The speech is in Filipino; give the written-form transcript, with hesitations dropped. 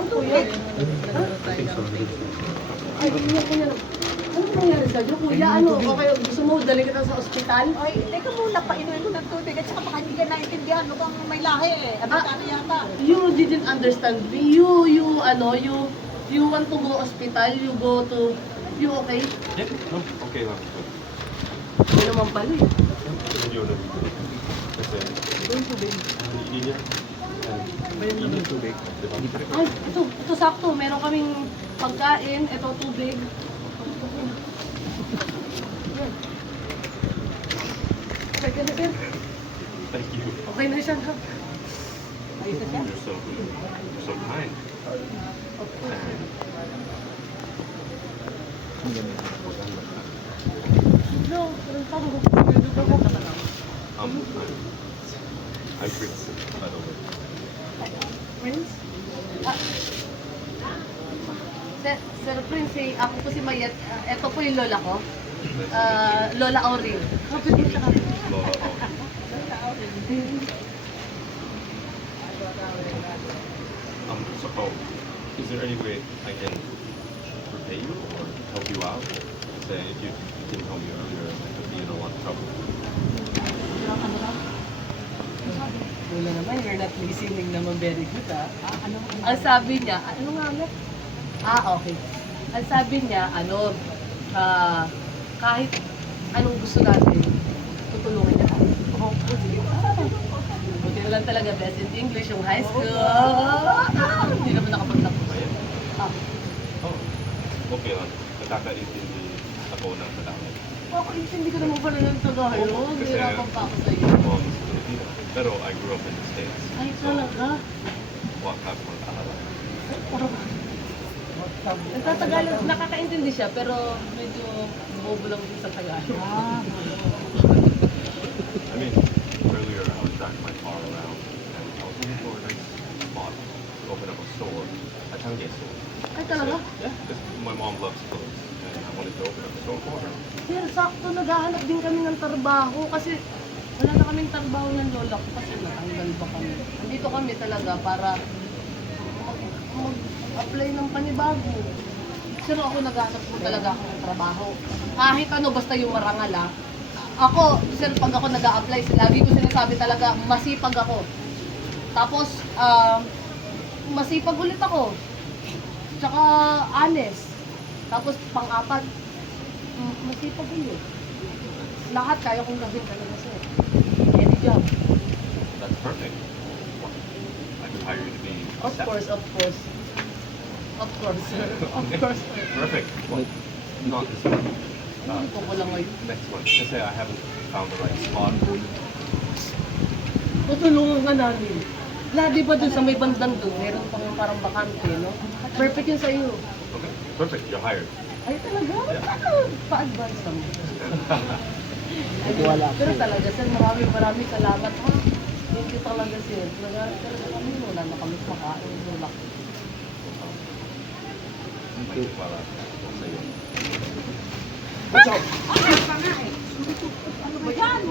lang po yun. I think so. Ay, tingnan ko yan. Ano nangyari sa'yo, kuya? Ano, okay, gusto mo dali kita sa ospital? Ay, teka muna, painuin ko ng tubig at saka baka hindi ka naintindihan. Mukhang may lahi eh. Amerikano yata. You didn't understand me. You want to go hospital, you go to, you okay? Yeah, no, okay lang. Hindi naman pala eh. Yun na. Kasi, Doon tubig. hindi niya. Init tubig. Diba? Ay, ito sakto. Meron kaming pagkain. Ito tubig. Okay ka na, sir? Thank you. Okay na siya. Ayos na siya. You're so kind. No, parang tama ko. I'm Prince, by the way. Prince? Sir Prince, ako po si Mayet. Ito po yung lola ko. Lola Auril. Kapit mo siya kapit. Lola, so, is there any way I can repay you or help you out? Say, if you didn't tell me earlier, I could be in a lot of trouble. Lola naman, you're not listening naman very good Ano? Ang sabi niya, ano nga ulit? Okay. Ang sabi niya, kahit anong gusto natin, tutulungan niya tayo. Sige. Buti na lang talaga, best in English, yung high school. Hindi naman nakapagtapos. Oh, okay lang. Nakakaintindi ako ng Tagalog. Ako, hindi ko naman pala ng Tagalog. Kasi Hirapan pa ako sa'yo. my mom is Filipino. Pero I grew up in the States. Ay, talaga? Waka ko ng Tagalog. Nagtatagalog, nakakaintindi siya, pero medyo bobo lang din sa Tagalog. I mean, earlier I was driving my car around and I was looking for a nice spot to open up a store, a Changi store. Ay, talaga? Yeah, because my mom loves clothes and I wanted to open up a store for her. Sir, sakto naghahanap din kami ng trabaho kasi wala na kaming trabaho ng lola ko kasi natanggal ba kami. Nandito kami talaga para mag-apply ng panibago. Sir, ako naghahanap po talaga ako ng trabaho. Kahit ano, basta yung marangal Ako, sir, pag ako nag-a-apply, lagi ko sinasabi talaga, masipag ako. Tapos, masipag ulit ako. Tsaka, honest. Tapos, pang-apat, masipag ulit. Lahat kaya kong gawin talaga, sir. Any job. That's perfect. I could hire you to be a Of chef. course, of course. Of course, sir. Of course, sir. Perfect. Well, not this one. Hindi ko lang ngayon. Next one. Kasi I haven't found the right spot. Tutulungan ka namin. Lagi ba dun sa may bandang dun, meron pang parang bakante, no? Perfect yun sa'yo. Okay, perfect. You're hired. Ay, talaga? Pa-advise naman. Wala. Pero talaga, sir, maraming salamat, ha? Thank you talaga, sir. Talaga kami, wala na kami makain. Wala. Thank you para sa iyo. Ano pa nga eh? Ano ba yan?